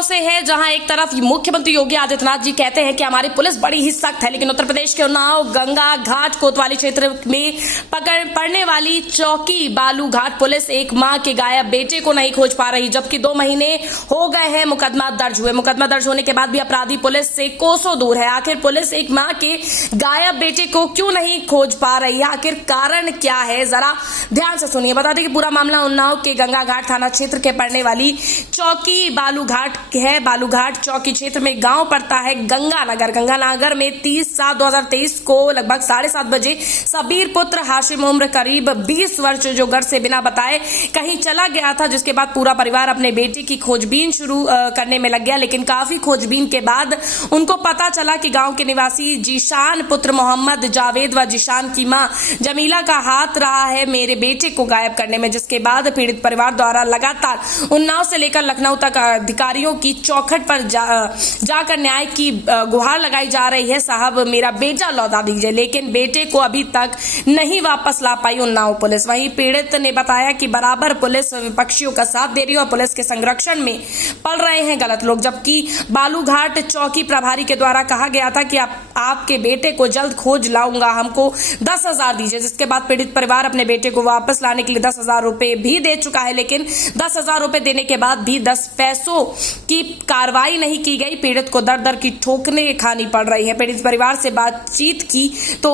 उन्नाव से है, जहां एक तरफ मुख्यमंत्री योगी आदित्यनाथ जी कहते हैं कि हमारी पुलिस बड़ी ही सख्त है, लेकिन उत्तर प्रदेश के उन्नाव गंगा घाट कोतवाली क्षेत्र में पड़ने वाली चौकी बालू घाट पुलिस एक मां के गायब बेटे को नहीं खोज पा रही, जबकि 2 महीने हो गए हैं मुकदमा दर्ज हुए। मुकदमा दर्ज होने के बाद भी अपराधी पुलिस से कोसों दूर है। आखिर पुलिस एक मां के गायब बेटे को क्यों नहीं खोज पा रही है, आखिर कारण क्या है, जरा ध्यान से सुनिए। बता दें कि पूरा मामला उन्नाव के गंगा घाट थाना क्षेत्र के पड़ने वाली चौकी बालू घाट है। बालू घाट चौकी क्षेत्र में गांव पड़ता है गंगानगर। गंगानगर में 30/7/2023 को लगभग 7:30 बजे सबीर पुत्र हाशिम उम्र करीब 20 वर्ष जो घर से बिना बताए कहीं चला गया था, जिसके बाद पूरा परिवार अपने बेटे की खोजबीन शुरू करने में लग गया। लेकिन काफी खोजबीन के बाद उनको पता चला कि गांव के निवासी जीशान पुत्र मोहम्मद जावेद व जीशान की मां जमीला का हाथ रहा है मेरे बेटे को गायब करने में, जिसके बाद पीड़ित परिवार द्वारा लगातार उन्नाव से लेकर लखनऊ तक अधिकारियों की चौखट पर जाकर न्याय की गुहार लगाई जा रही है। साहब मेरा बेटा लौटा दीजिए, लेकिन बेटे को अभी तक नहीं वापस ला पाई उन्नाव पुलिस। वहीं पीड़ित ने बताया कि बराबर पुलिस विपक्षियों का साथ दे रही है और पुलिस के संरक्षण में पड़ रहे हैं गलत लोग, जबकि बालूघाट चौकी प्रभारी के द्वारा कहा गया था कि आपके बेटे को जल्द खोज लाऊंगा, हमको 10,000 दीजिए। जिसके बाद पीड़ित परिवार अपने बेटे को वापस लाने के लिए 10,000 रुपए भी दे चुका है, लेकिन 10,000 रुपए देने के बाद भी 10 पैसों की कार्रवाई नहीं की गई। पीड़ित को दर दर की ठोकरें खानी पड़ रही है। पीड़ित परिवार से बातचीत की तो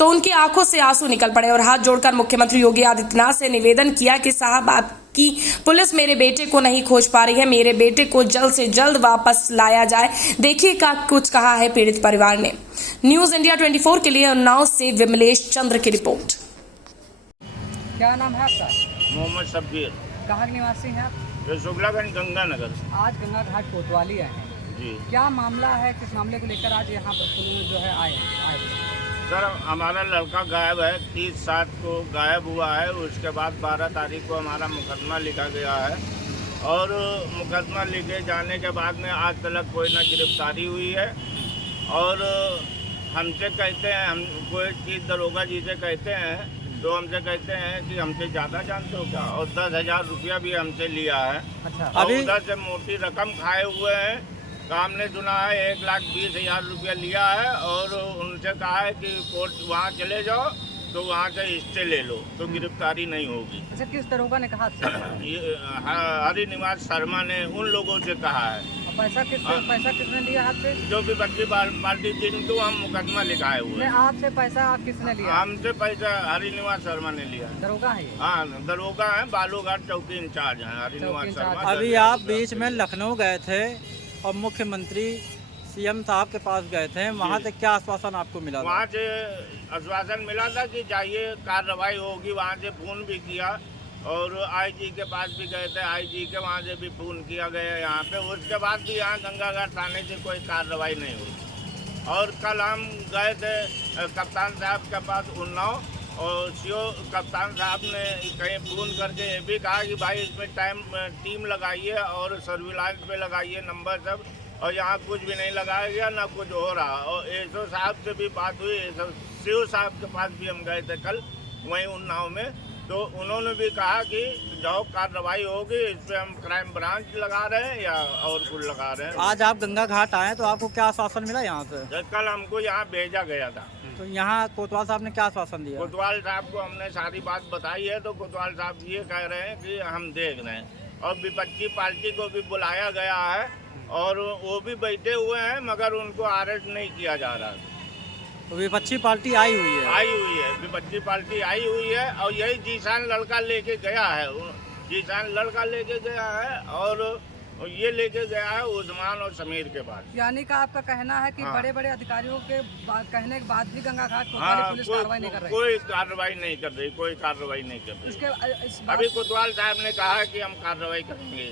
उनकी आंखों से आंसू निकल पड़े और हाथ जोड़कर मुख्यमंत्री योगी आदित्यनाथ से निवेदन किया कि साहब आपकी पुलिस मेरे बेटे को नहीं खोज पा रही है, मेरे बेटे को जल्द से जल्द वापस लाया जाए। देखिए क्या कुछ कहा है पीड़ित परिवार ने। न्यूज इंडिया 24 के लिए उन्नाव से विमलेश चंद्र की रिपोर्ट। क्या नाम है आपका? मोहम्मद शब्बीर। कहाँ के निवासी हैं आप? शुक्लागंज गंगानगर। आज गंगा घाट कोतवाली आए हैं जी। क्या मामला है, किस मामले को लेकर आज यहाँ पर पुलिस जो है आए हैं? सर हमारा लड़का गायब है, 30/7 को गायब हुआ है। उसके बाद 12 तारीख को हमारा मुकदमा लिखा गया है और मुकदमा लिखे जाने के बाद में आज तक कोई ना गिरफ्तारी हुई है। और हमसे कहते हैं, हम कोई चीज़ दरोगा जी से कहते हैं तो हमसे कहते हैं कि हमसे ज़्यादा जानते हो क्या, और 10,000 रुपया भी हमसे लिया है। अच्छा, अभी उधर से मोटी रकम खाए हुए हैं। हमने सुना है 1,20,000 रुपया लिया है और उनसे कहा है कि कोर्ट वहाँ चले जाओ तो वहाँ से स्टे ले लो तो गिरफ्तारी नहीं होगी। अच्छा, किस दरोगा ने कहा? ये हरिनिवास शर्मा ने उन लोगों से कहा है। पैसा किसने लिया हाथ से? जो भी बच्ची पार्टी जिनको हम मुकदमा लिखाए हुए। आपसे पैसा किसने लिया? हमसे पैसा हरिनिवास शर्मा ने लिया। दरोगा है? हाँ दरोगा है, बालूघाट चौकी इंचार्ज है हरिनिवास शर्मा। अभी आप बीच में लखनऊ गए थे और मुख्यमंत्री सीएम साहब के पास गए थे, वहाँ से क्या आश्वासन आपको मिला? वहाँ से आश्वासन मिला था कि जाइए कार्रवाई होगी। वहाँ से फोन भी किया और आईजी के पास भी गए थे, आईजी के वहाँ से भी फोन किया गया यहाँ पे। उसके बाद भी यहाँ गंगाघाट थाने से कोई कार्रवाई नहीं हुई। और कल हम गए थे कप्तान साहब के पास उन्नाव और सीओ कप्तान साहब ने कहीं फोन करके ये भी कहा कि भाई इसमें टीम लगाइए और सर्विलांस पे लगाइए नंबर सब, और यहाँ कुछ भी नहीं लगाया गया ना कुछ हो रहा। और एसओ साहब से भी बात हुई, सीओ साहब के पास भी हम गए थे कल वहीं उन्नाव में, तो उन्होंने भी कहा कि जाओ कार्रवाई होगी, इस पर हम क्राइम ब्रांच लगा रहे हैं या और कुछ लगा रहे हैं। आज आप गंगा घाट आए तो आपको क्या आश्वासन मिला यहाँ से? कल हमको यहाँ भेजा गया था। तो यहाँ कोतवाल साहब ने क्या आश्वासन दिया? कोतवाल साहब को हमने सारी बात बताई है तो कोतवाल साहब ये कह रहे हैं कि हम देख रहे हैं। और विपक्षी पार्टी को भी बुलाया गया है और वो भी बैठे हुए हैं, मगर उनको अरेस्ट नहीं किया जा रहा। तो विपक्षी पार्टी आई हुई है? विपक्षी पार्टी आई हुई है और यही जीशान लड़का लेके गया है। जीशान लड़का लेके गया है और ये लेके गया है उस्मान और समीर के पास। यानी का आपका कहना है कि बड़े बड़े अधिकारियों के कहने के बाद भी गंगा घाट पुलिस कार्रवाई नहीं कर रही? कोई कार्रवाई नहीं कर रही, कोई कार्रवाई नहीं कर रही। अभी कोतवाल साहब ने कहा है कि हम कार्रवाई करेंगे।